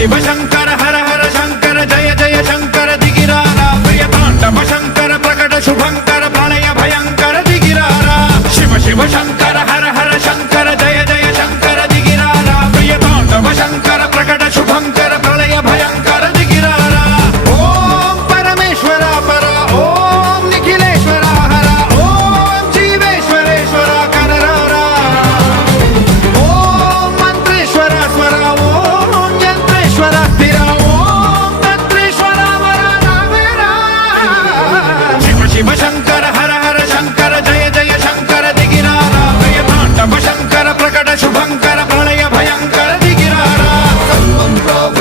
शिव शंकर हर हर शंकर जय जय शंकर दिगिरारा प्रिय तांडव शंकर प्रकट शुभंकर प्रलय भयंकर दिगिरारा शिव शिव शंकर